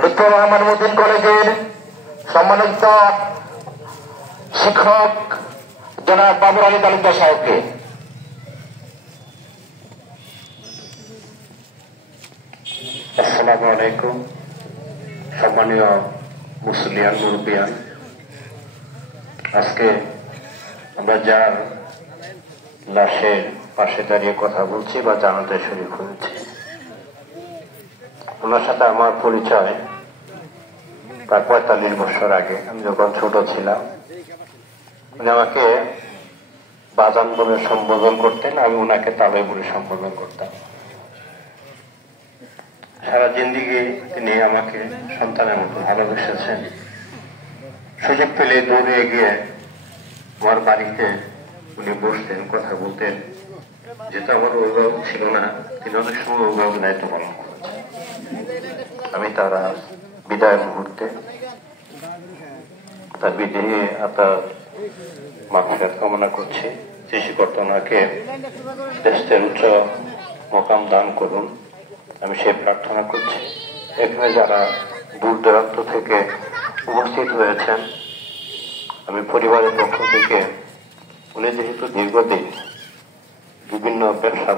লুৎফর রহমান মতিন কলেজের সম্মানিত শিক্ষক জনাব বাবুর আলী তালুকদার সাহেবকে। আসসালামু আলাইকুম। সম্মানীয় মুসলিয়ান মুরব্বিয়ান, আজকে আমরা যার লাশের পাশে দাঁড়িয়ে কথা বলছি বা জানাতে শরীক হয়েছি, ওনার সাথে আমার পরিচয় প্রায় 45 বছর আগে। আমি যখন ছোট ছিলাম উনি আমাকে বাজান বলে সম্বোধন করতেন, আমি ওনাকে তালয় বলে সম্বোধন করতাম। সারা জিন্দিগি তিনি আমাকে সন্তানের মতো ভালোবেসেছেন। সুযোগ পেলে দৌড়ে গিয়ে আমার বাড়িতে উনি বসতেন, কথা বলতেন, যেটা আমার অভিভাবক ছিল না। তিনি অনেক সময় অভিভাবক দায়িত্ব পালন করেছেন। আমি তারা বিদায় মুহূর্তে তার বিদেহে আপনার মাগফিরাত কামনা করছি। সৃষ্টিকর্তা ওনাকে দেশের উচ্চ মকাম দান করুন, আমি সে প্রার্থনা করছি। এখানে যারা দূর দূরান্ত থেকে উপস্থিত হয়েছেন, আমি পরিবারের পক্ষ থেকে, উনি যেহেতু দীর্ঘদিন বিভিন্ন ব্যবসা